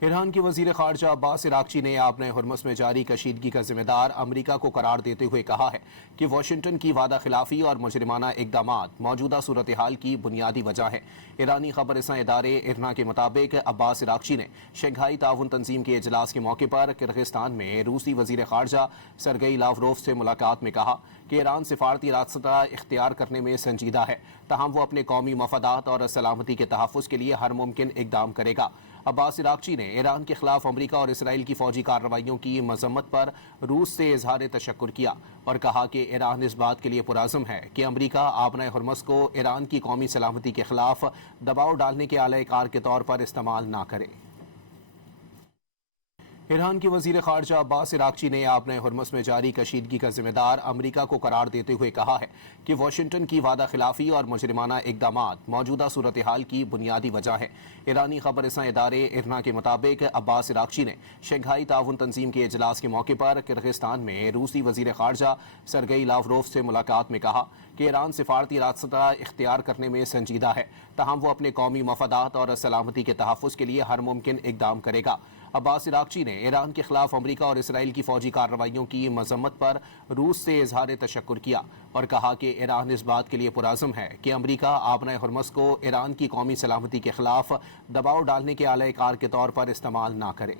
ایران کے وزیر خارجہ عباس عراقچی نے آبنۂ ہرمز میں جاری کشیدگی کا ذمہ دار امریکہ کو قرار دیتے ہوئے کہا ہے کہ واشنگٹن کی وعدہ خلافی اور مجرمانہ اقدامات موجودہ صورتحال کی بنیادی وجہ ہے۔ ایرانی خبر رساں ادارے IRNA کے مطابق عباس عراقچی نے شنگھائی تعاون تنظیم کے اجلاس کے موقع پر کرغزستان میں روسی وزیر خارجہ سرگئی لاوروف سے ملاقات میں کہا کہ ایران سفارتی راستہ اختیار کرنے میں سنجیدہ ہے، تاہم وہ اپنے قومی مفادات اور سلامتی کے تحفظ کے لیے ہر ممکن اقدام کرے گا۔ عباس عراقچی نے ایران کے خلاف امریکہ اور اسرائیل کی فوجی کارروائیوں کی مذمت پر روس سے اظہار تشکر کیا اور کہا کہ ایران اس بات کے لیے پرعزم ہے کہ امریکہ آبنۂ ہرمز کو ایران کی قومی سلامتی کے خلاف دباؤ ڈالنے کے آلہ کار کے طور پر استعمال نہ کرے۔ ایران کے وزیر خارجہ عباس عراقچی نے آبنۂ ہرمز میں جاری کشیدگی کا ذمہ دار امریکہ کو قرار دیتے ہوئے کہا ہے کہ واشنگٹن کی وعدہ خلافی اور مجرمانہ اقدامات موجودہ صورتحال کی بنیادی وجہ ہے۔ ایرانی خبر رساں ادارے IRNA کے مطابق عباس عراقچی نے شنگھائی تعاون تنظیم کے اجلاس کے موقع پر کرغزستان میں روسی وزیر خارجہ سرگئی لاوروف سے ملاقات میں کہا کہ ایران سفارتی راستہ اختیار کرنے میں سنجیدہ ہے، تاہم وہ اپنے قومی مفادات اور سلامتی کے تحفظ کے لیے ہر ممکن اقدام کرے گا۔ عباس عراقچی نے ایران کے خلاف امریکہ اور اسرائیل کی فوجی کارروائیوں کی مذمت پر روس سے اظہار تشکر کیا اور کہا کہ ایران اس بات کے لیے پرعزم ہے کہ امریکہ آبنۂ ہرمز کو ایران کی قومی سلامتی کے خلاف دباؤ ڈالنے کے آلہ کار کے طور پر استعمال نہ کرے۔